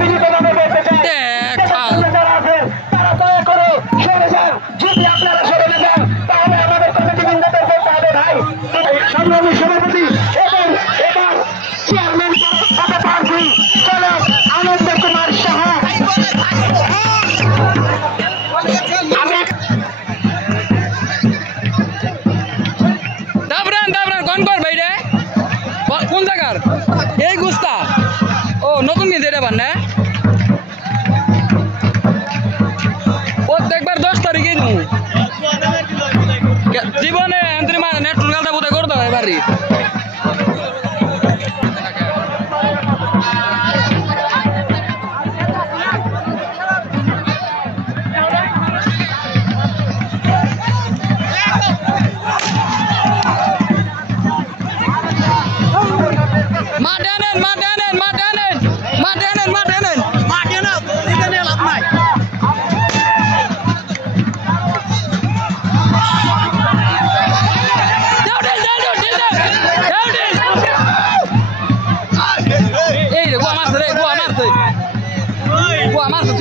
বিনীতভাবে বলতে চাই যারা আছেন তারা দয়া করে সরে যান। যদি আপনারা সরে না যান তাহলে আমাদের কমিটিবৃন্দদের বলতে হবে ভাই সংগ্রামী সভাপতি এবং এবার চেয়ারম্যান পদে প্রার্থী চলো আনন্দ কুমার সাহা। কোন জায়গার এই গুস্তা ও নতুন কিনছে এটা বান না প্রত্যেকবার 10 তারিখে জীবনে নেট গালটা বোধহয় করে দেওয়া এবারই Gua amarse,